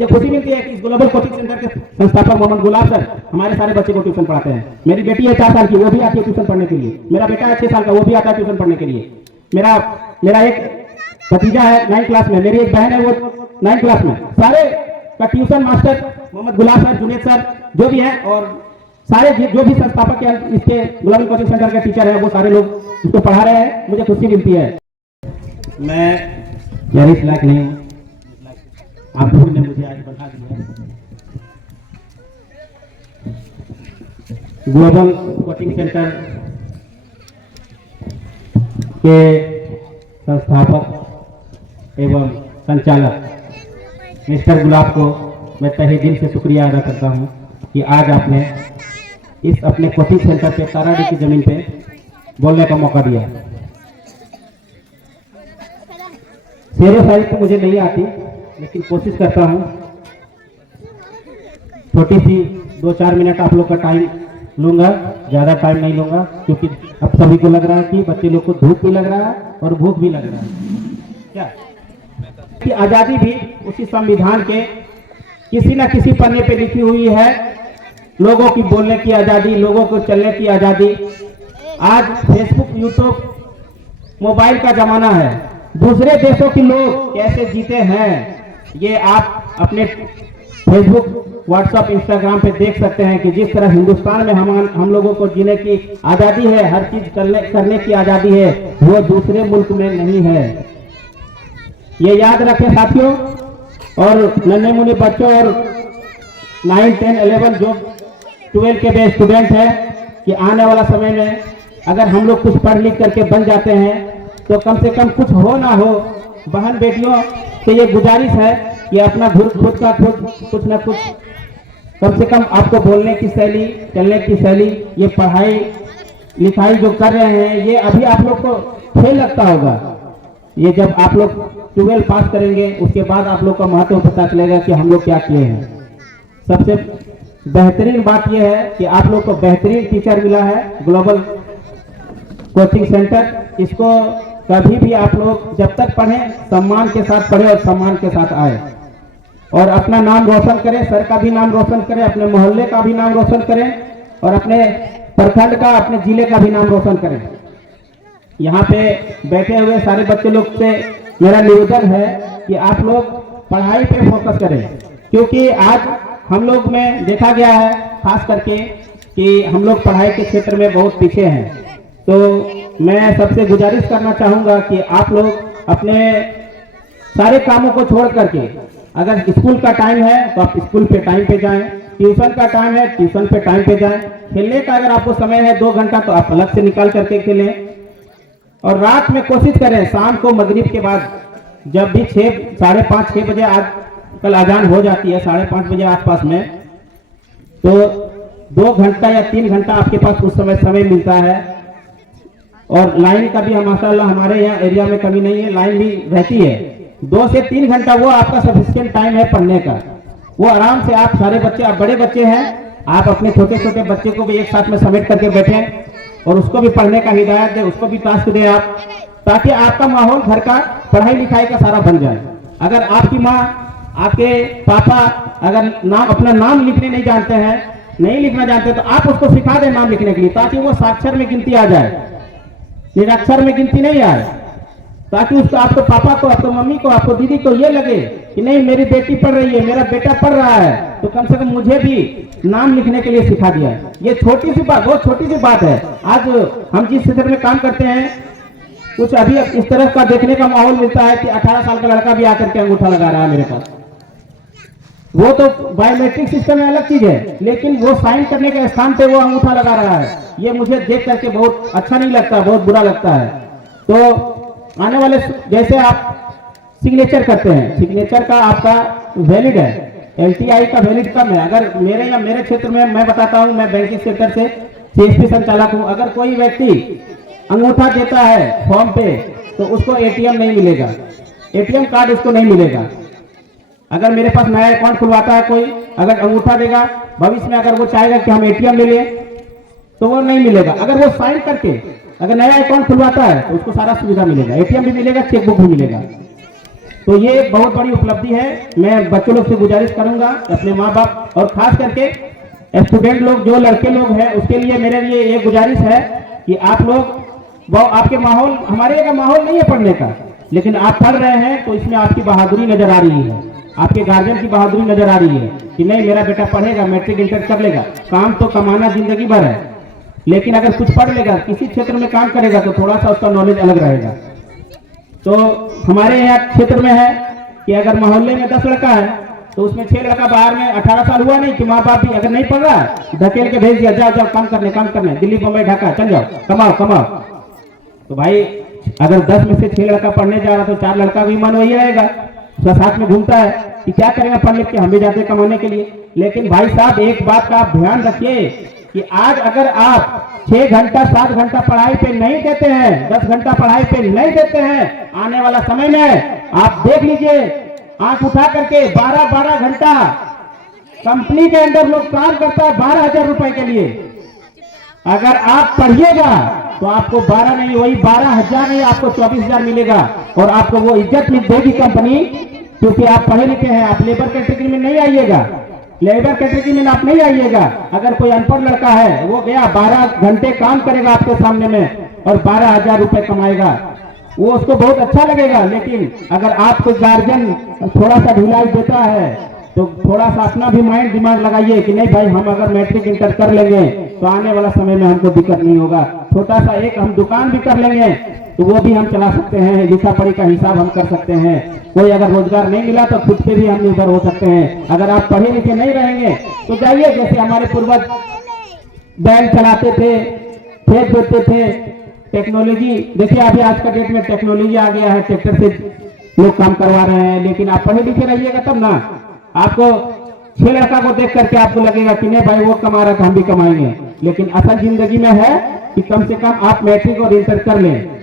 मुझे खुशी मिलती है कि इस ग्लोबल कोचिंग सेंटर के संस्थापक मोहम्मद गुलाब सर हमारे सारे बच्चे को ट्यूशन पढ़ाते हैं। मेरी बेटी है 4 साल की, वो भी आती है ट्यूशन पढ़ने के लिए। मेरा बेटा है 6 साल का, वो भी आता है ट्यूशन पढ़ने के लिए। मेरा एक भतीजा है 9 क्लास में, मेरी एक बहन है वो 9 क्लास में। सारे का ट्यूशन मास्टर मोहम्मद गुलाब सर, जुनेद सर जो भी है, और सारे जो भी संस्थापक के इसके ग्लोबल कोचिंग सेंटर के टीचर है वो सारे लोग इसको पढ़ा रहे हैं। मुझे खुशी मिलती है। मैं इस लायक नहीं हूँ, आप लोगों ने मुझे आज बढ़ा दिया। ग्लोबल कोचिंग सेंटर के संस्थापक एवं संचालक मिस्टर गुलाब को मैं तहे दिल से शुक्रिया अदा करता हूं कि आज आपने इस अपने कोचिंग सेंटर पे ताराडी की जमीन पे बोलने का मौका दिया। शेरो शायरी तो मुझे नहीं आती, लेकिन कोशिश करता हूँ छोटी सी 2-4 मिनट आप लोग का टाइम लूंगा, ज़्यादा टाइम नहीं लूंगा, क्योंकि अब सभी को लग रहा है कि बच्चे लोग को धूप भी लग रहा है और भूख भी लग रहा है। क्या कि आज़ादी भी उसी संविधान के किसी न किसी पन्ने पे लिखी हुई है। लोगों की बोलने की आज़ादी, लोगों को चलने की आज़ादी। आज फेसबुक, यूट्यूब, मोबाइल का जमाना है। दूसरे देशों के लोग कैसे जीते हैं ये आप अपने फेसबुक, व्हाट्सएप, इंस्टाग्राम पे देख सकते हैं कि जिस तरह हिंदुस्तान में हम लोगों को जीने की आज़ादी है, हर चीज करने की आज़ादी है, वो दूसरे मुल्क में नहीं है। ये याद रखें साथियों। और नन्हे मुन्ने बच्चों और 9, 10, 11 जो 12 के भी स्टूडेंट है कि आने वाला समय में अगर हम लोग कुछ पढ़ लिख करके बन जाते हैं तो कम से कम कुछ हो ना हो, बहन बेटियों से ये गुजारिश है कि अपना खुद का कुछ न कुछ कम से कम आपको बोलने की शैली, चलने की शैली, ये पढ़ाई लिखाई जो कर रहे हैं ये अभी आप लोग को खेल लगता होगा। ये जब आप लोग 12 पास करेंगे उसके बाद आप लोग का महत्व पता चलेगा कि हम लोग क्या किए हैं। सबसे बेहतरीन बात यह है कि आप लोग को बेहतरीन टीचर मिला है ग्लोबल कोचिंग सेंटर। इसको कभी भी आप लोग जब तक पढ़ें सम्मान के साथ पढ़ें और सम्मान के साथ आए और अपना नाम रोशन करें, सर का भी नाम रोशन करें, अपने मोहल्ले का भी नाम रोशन करें और अपने प्रखंड का, अपने जिले का भी नाम रोशन करें। यहाँ पे बैठे हुए सारे बच्चे लोग से मेरा निवेदन है कि आप लोग पढ़ाई पे फोकस करें, क्योंकि आज हम लोग में देखा गया है खास करके कि हम लोग पढ़ाई के क्षेत्र में बहुत पीछे हैं। तो मैं सबसे गुजारिश करना चाहूँगा कि आप लोग अपने सारे कामों को छोड़ करके, अगर स्कूल का टाइम है तो आप स्कूल पे टाइम पे जाएं, ट्यूशन का टाइम है ट्यूशन पे टाइम पे जाएं, खेलने का अगर आपको समय है 2 घंटा तो आप अलग से निकाल करके खेलें। और रात में कोशिश करें शाम को मगरिब के बाद जब भी 6, 5:30, 6 बजे आजकल अजान हो जाती है, 5:30 बजे आसपास में, तो 2 घंटा या 3 घंटा आपके पास उस समय मिलता है। और लाइन का भी माशाल्लाह हमारे यहाँ एरिया में कमी नहीं है, लाइन भी रहती है। 2 से 3 घंटा वो आपका सफिशिएंट टाइम है पढ़ने का। वो आराम से आप सारे बच्चे, आप बड़े बच्चे हैं, आप अपने छोटे छोटे बच्चे को भी एक साथ में समेट करके बैठें और उसको भी पढ़ने का हिदायत दें, उसको भी टास्क दें आप, ताकि आपका माहौल घर का पढ़ाई लिखाई का सारा बन जाए। अगर आपकी माँ, आपके पापा अगर अपना नाम लिखने नहीं जानते हैं, नहीं लिखना जानते, तो आप उसको सिखा दें नाम लिखने के लिए, ताकि वो साक्षर में गिनती आ जाए, निरक्षर में गिनती नहीं आए, ताकि उसको, आपको पापा को, आपको मम्मी को, आपको दीदी को ये लगे कि नहीं मेरी बेटी पढ़ रही है, मेरा बेटा पढ़ रहा है, तो कम से कम मुझे भी नाम लिखने के लिए सिखा दिया। ये छोटी सी बात, बहुत छोटी सी बात है। आज हम जिस क्षेत्र में काम करते हैं कुछ अभी इस तरह का देखने का माहौल मिलता है कि 18 साल का लड़का भी आकर के अंगूठा लगा रहा है मेरे पास। वो तो बायोमेट्रिक सिस्टम में अलग चीज है, लेकिन वो साइन करने के स्थान पे वो अंगूठा लगा रहा है। ये मुझे देख करके बहुत अच्छा नहीं लगता, बहुत बुरा लगता है। तो आने वाले, जैसे आप सिग्नेचर करते हैं, सिग्नेचर का आपका वैलिड है, LTI का वैलिड कम है। अगर मेरे क्षेत्र में मैं बताता हूं, मैं बैंकिंग सेक्टर से CSP संचालक हूं, अगर कोई व्यक्ति अंगूठा देता है फॉर्म पे तो उसको ATM नहीं मिलेगा, ATM कार्ड उसको नहीं मिलेगा। अगर मेरे पास नया अकाउंट खुलवाता है कोई, अगर अंगूठा देगा, भविष्य में अगर वो चाहेगा कि हम ATM ले लें तो वो नहीं मिलेगा। अगर वो साइन करके अगर नया अकाउंट खुलवाता है तो उसको सारा सुविधा मिलेगा, ATM भी मिलेगा, चेकबुक भी मिलेगा। तो ये बहुत बड़ी उपलब्धि है। मैं बच्चों लोग से गुजारिश करूंगा, अपने माँ बाप और खास करके स्टूडेंट लोग, जो लड़के लोग हैं, उसके लिए मेरे लिए ये गुजारिश है कि आप लोग, वो आपके माहौल, हमारे का माहौल नहीं है पढ़ने का, लेकिन आप पढ़ रहे हैं तो इसमें आपकी बहादुरी नजर आ रही है, आपके गार्जियन की बहादुरी नजर आ रही है कि नहीं मेरा बेटा पढ़ेगा, मैट्रिक इंटर कर लेगा। काम तो कमाना जिंदगी भर है, लेकिन अगर कुछ पढ़ लेगा, किसी क्षेत्र में काम करेगा तो थोड़ा सा उसका नॉलेज अलग रहेगा। तो हमारे यहाँ क्षेत्र में है कि अगर मोहल्ले में 10 लड़का है तो उसमें 6 लड़का बाहर में 18 साल हुआ नहीं कि माँ बाप भी अगर नहीं पढ़ रहा धकेल के भेज दिया, जाओ जाओ काम करने दिल्ली बम्बई ढाका चल जाओ, कमाओ कमाओ। तो भाई अगर 10 में से 6 लड़का पढ़ने जा रहा तो 4 लड़का भी मन वही रहेगा, उसका साथ में घूमता है कि क्या करेगा पढ़ लिख के, हम भी जाते कमाने के लिए। लेकिन भाई साहब एक बात का आप ध्यान रखिए कि आज अगर आप 6 घंटा 7 घंटा पढ़ाई पे नहीं देते हैं, 10 घंटा पढ़ाई पे नहीं देते हैं, आने वाला समय में आप देख लीजिए आंख उठा करके 12-12 घंटा कंपनी के अंदर लोग काम करता है 12,000 रुपए के लिए। अगर आप पढ़िएगा तो आपको 12 नहीं, वही 12,000 नहीं, आपको 24,000 मिलेगा और आपको वो इज्जत मिल देगी कंपनी, क्योंकि आप पढ़े लिखे हैं। आप लेबर कैटेगरी में नहीं आइएगा, लेबर कैटेगरी में आप नहीं आइएगा। अगर कोई अनपढ़ लड़का है वो गया 12 घंटे काम करेगा आपके सामने में और 12,000 रुपए कमाएगा, वो उसको बहुत अच्छा लगेगा। लेकिन अगर आपको गार्जियन थोड़ा सा ढिलाई देता है तो थोड़ा सा अपना भी माइंड दिमाग लगाइए कि नहीं भाई हम अगर मैट्रिक इंटर कर लेंगे तो आने वाला समय में हमको दिक्कत नहीं होगा, छोटा सा एक हम दुकान भी कर लेंगे तो वो भी हम चला सकते हैं, लिखा पढ़ी का हिसाब हम कर सकते हैं। कोई अगर रोजगार नहीं मिला तो खुद पे भी हम निर्भर हो सकते हैं। अगर आप पढ़े लिखे नहीं रहेंगे तो जाइए, जैसे हमारे पूर्वज बैल चलाते थे, खेत जोतते थे, टेक्नोलॉजी देखिए अभी आज का डेट में टेक्नोलॉजी आ गया है, ट्रैक्टर से लोग काम करवा रहे हैं। लेकिन आप पढ़े लिखे रहिएगा तब ना, आपको 6 लड़का को देख करके आपको लगेगा कि नहीं भाई वो कमा रहा था हम भी कमाएंगे। लेकिन असल जिंदगी में है कि कम से कम आप मैट्रिक और इंटर कर लें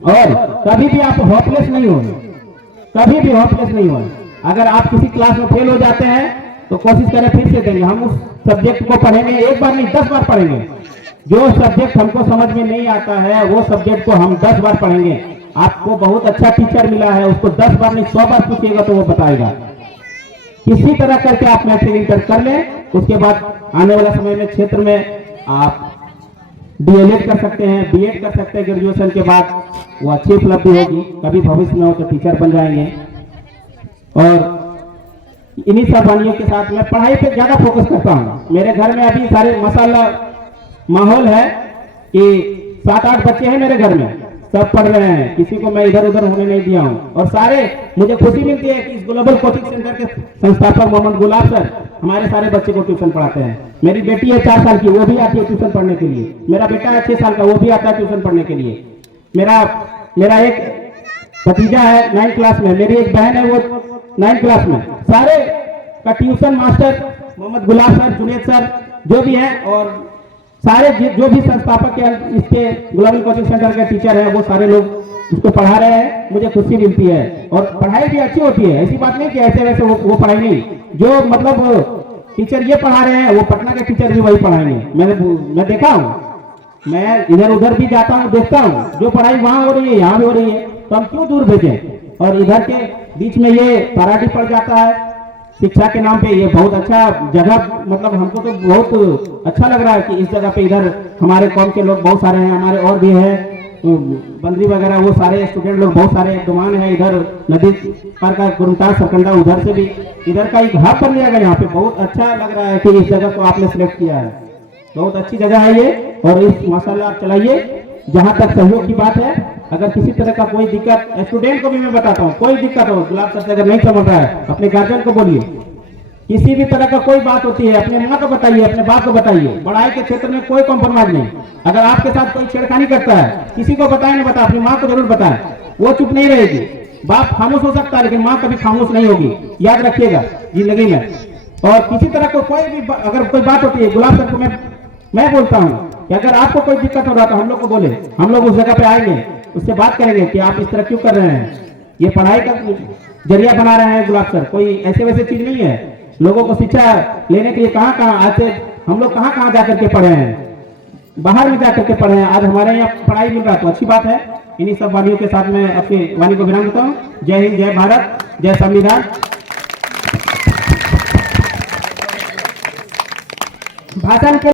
और कभी भी आप होपलेस नहीं हो, कभी भी होपलेस नहीं हो। अगर आप किसी क्लास में फेल हो जाते हैं तो कोशिश करें फिर से देंगे, हम उस सब्जेक्ट को पढ़ेंगे, एक बार नहीं 10 बार पढ़ेंगे। जो सब्जेक्ट हमको समझ में नहीं आता है वो सब्जेक्ट को हम 10 बार पढ़ेंगे। आपको बहुत अच्छा टीचर मिला है, उसको 10 बार नहीं 100 बार पूछिएगा तो वो बताएगा। किसी तरह करके आप मैट्रिक इंटर कर लें, उसके बाद आने वाला समय में क्षेत्र में आप डीएलएड कर सकते हैं, बीएड कर सकते हैं। ग्रेजुएशन के बाद वो अच्छी उपलब्धि होगी, कभी भविष्य में हो तो टीचर बन जाएंगे। और इन्हीं सब वानियों के साथ मैं पढ़ाई पे ज्यादा फोकस करता हूँ। मेरे घर में अभी सारे माशाल्लाह माहौल है कि 7-8 बच्चे हैं मेरे घर में, सब पढ़ रहे हैं, किसी को मैं इधर उधर होने नहीं दिया हूँ। और सारे मुझे खुशी मिलती है कि इस ग्लोबल कोचिंग सेंटर के संस्थापक मोहम्मद गुलाब सर हमारे सारे बच्चे को ट्यूशन पढ़ाते हैं। मेरी बेटी है 4 साल की, वो भी आती है ट्यूशन पढ़ने के लिए। मेरा बेटा है 6 साल का, वो भी आता है ट्यूशन पढ़ने के लिए। मेरा एक भतीजा है 9th क्लास में, मेरी एक बहन है वो 9th क्लास में। सारे का ट्यूशन मास्टर मोहम्मद गुलाब सर, जुनेद सर जो भी है, और सारे जो भी संस्थापक के इसके ग्लोबल कोचिंग सेंटर के टीचर हैं वो सारे लोग उसको पढ़ा रहे हैं। मुझे खुशी मिलती है और पढ़ाई भी अच्छी होती है। ऐसी बात नहीं कि ऐसे वैसे वो पढ़ाई नहीं, जो मतलब टीचर ये पढ़ा रहे हैं वो पटना के टीचर भी वही पढ़ाएंगे। मैं देखा हूँ, मैं इधर उधर भी जाता हूँ, देखता हूँ जो पढ़ाई वहां हो रही है यहाँ भी हो रही है, तो हम क्यों दूर भेजें। और इधर के बीच में ये पराठी पड़ जाता है शिक्षा के नाम पे। ये बहुत अच्छा जगह, मतलब हमको तो बहुत अच्छा लग रहा है कि इस जगह पे इधर हमारे कौम के लोग बहुत सारे हैं, हमारे और भी है बंदरी वगैरह, वो सारे स्टूडेंट लोग बहुत सारे दुकान है इधर नदी पार का गुरुमताज सरकंडा, उधर से भी इधर का एक हब बन जाएगा यहाँ पे। बहुत अच्छा लग रहा है कि इस जगह को आपने सिलेक्ट किया है, बहुत अच्छी जगह है ये। और इस माशाल्लाह आप चलाइए। जहाँ तक सहयोग की बात है, अगर किसी तरह का कोई दिक्कत, स्टूडेंट को भी मैं बताता हूँ, कोई दिक्कत हो गुलाब सर से अगर नहीं समझ रहा है अपने गार्जियन को बोलिए। किसी भी तरह का कोई बात होती है अपने माँ को बताइए, अपने बाप को बताइए। पढ़ाई के क्षेत्र में कोई कॉम्प्रोमाइज नहीं। अगर आपके साथ कोई छेड़खानी करता है, किसी को बताए नहीं, बता अपनी माँ को जरूर बताएं, वो चुप नहीं रहेगी। बाप खामोश हो सकता है लेकिन माँ कभी खामोश नहीं होगी, याद रखिएगा जिंदगी में। और किसी तरह को कोई भी अगर कोई बात होती है, गुलाब सर को मैं बोलता हूँ कि अगर आपको कोई दिक्कत हो रहा तो हम लोग को बोले, हम लोग उस जगह पे आएंगे, उससे बात करेंगे कि आप इस तरह क्यों कर रहे हैं। ये पढ़ाई का जरिया बना रहे हैं गुलाब सर, कोई ऐसे वैसे चीज नहीं है। लोगों को शिक्षा लेने के लिए कहाँ कहाँ आज हम लोग कहाँ जाकर के पढ़े हैं, बाहर में जाकर के पढ़े हैं। आज हमारे यहाँ पढ़ाई मिल रहा है तो अच्छी बात है। इन्हीं सब वाणियों के साथ मैं अपनी वाणी को विराम देता हूँ। जय हिंद, जय भारत, जय संविधान। भाषण के